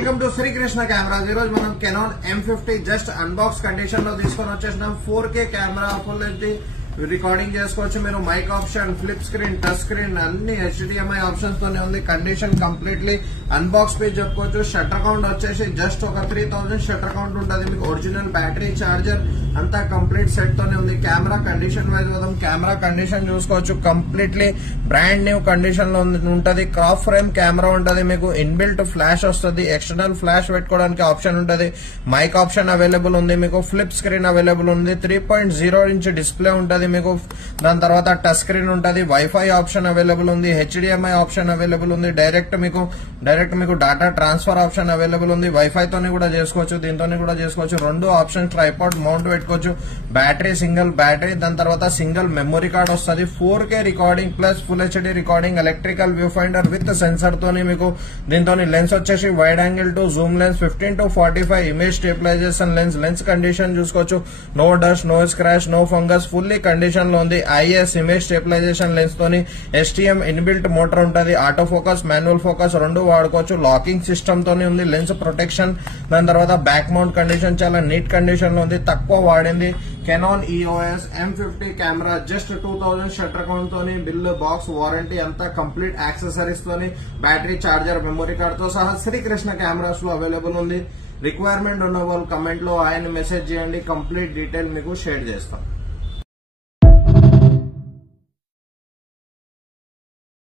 Welcome to Srikrishna cameras. ఈ రోజు మనం Canon M50 just unbox condition లో తీసుకొని వచ్చేసినాం. 4K camera, full HD recording చేసుకోవచ్చు. మీరు mic option, flip screen, touch screen అన్ని HDMI ఆప్షన్స్ తోనే ఉంది. కండిషన్ కంప్లీట్లీ అన్బాక్స్ పేజ్ చెప్పుకోవచ్చు. షట్టర్ కౌంట్ వచ్చేసి జస్ట్ ఒక 3000 షట్టర్ కౌంట్ ఉంటుంది. మీకు ఒరిజినల్ బ్యాటరీ, చార్జర్ అంతా కంప్లీట్ సెట్ తోనే ఉంది. కెమెరా కండిషన్ వైజ్ వదాం. కెమెరా కండిషన్ చూసుకోవచ్చు, కంప్లీట్లీ బ్రాండ్ న్యూ కండిషన్ లో ఉంటది. క్రాప్ ఫ్రేమ్ కెమెరా ఉంటది. మీకు ఇన్బిల్ట్ ఫ్లాష్ వస్తుంది. ఎక్స్టర్నల్ ఫ్లాష్ పెట్టుకోవడానికి ఆప్షన్ ఉంటది. మైక్ ఆప్షన్ అవైలబుల్ ఉంది. మీకు ఫ్లిప్ స్క్రీన్ అవైలబుల్ ఉంది. 3.0 ఇంచ్ డిస్ప్లే ఉంటది మీకు. దాని తర్వాత టచ్ స్క్రీన్ ఉంటది. వైఫై ఆప్షన్ అవైలబుల్ ఉంది. HDMI ఆప్షన్ అవైలబుల్ ఉంది. డైరెక్ట్ మీకు డాటా ట్రాన్స్ఫర్ ఆప్షన్ అవైలబుల్ ఉంది. వైఫై తోని కూడా చేసుకోవచ్చు, దీంతో కూడా చేసుకోవచ్చు. రెండు ఆప్షన్, ట్రైపాడ్ మౌంట్ పెట్టుకోవచ్చు. బ్యాటరీ, సింగిల్ బ్యాటరీ, దాని తర్వాత సింగిల్ మెమరీ కార్డ్ వస్తుంది. 4K recording plus full HD recording, electrical view finder with sensor తోని మీకు. దీంతో లెన్స్ వచ్చేసి wide angle to zoom lens, 15-45 image stabilisation lens. Lens condition చూసుకోవచ్చు, no dust, no scratch, no fungus, fully condition లో ఉంది. IS image stabilisation lens తోని. STM inbuilt motor ఉంటది. Auto focus, manual focus రెండు వాడుకోవచ్చు. లాకింగ్ సిస్టమ్ తోని ఉంది. Lens protection, దాని తర్వాత బ్యాక్ మౌంట్ కండిషన్ చాలా నీట్ కండిషన్ లో ఉంది. తక్కువ వాడింది. Canon EOS M50 camera just 2000 shutter count తోని, బిల్, బాక్స్, వారంటీ అంతా కంప్లీట్ యాక్సెసరీస్ తోని, బ్యాటరీ, చార్జర్, మెమరీ కార్డ్ తో సహా శ్రీకృష్ణ కెమెరాస్ లో అవైలబుల్ ఉంది. రిక్వైర్మెంట్ ఉన్న వాళ్ళు కమెంట్ లో ఆయన మెసేజ్ చేయండి. కంప్లీట్ డీటెయిల్ మీకు షేర్ చేస్తాం.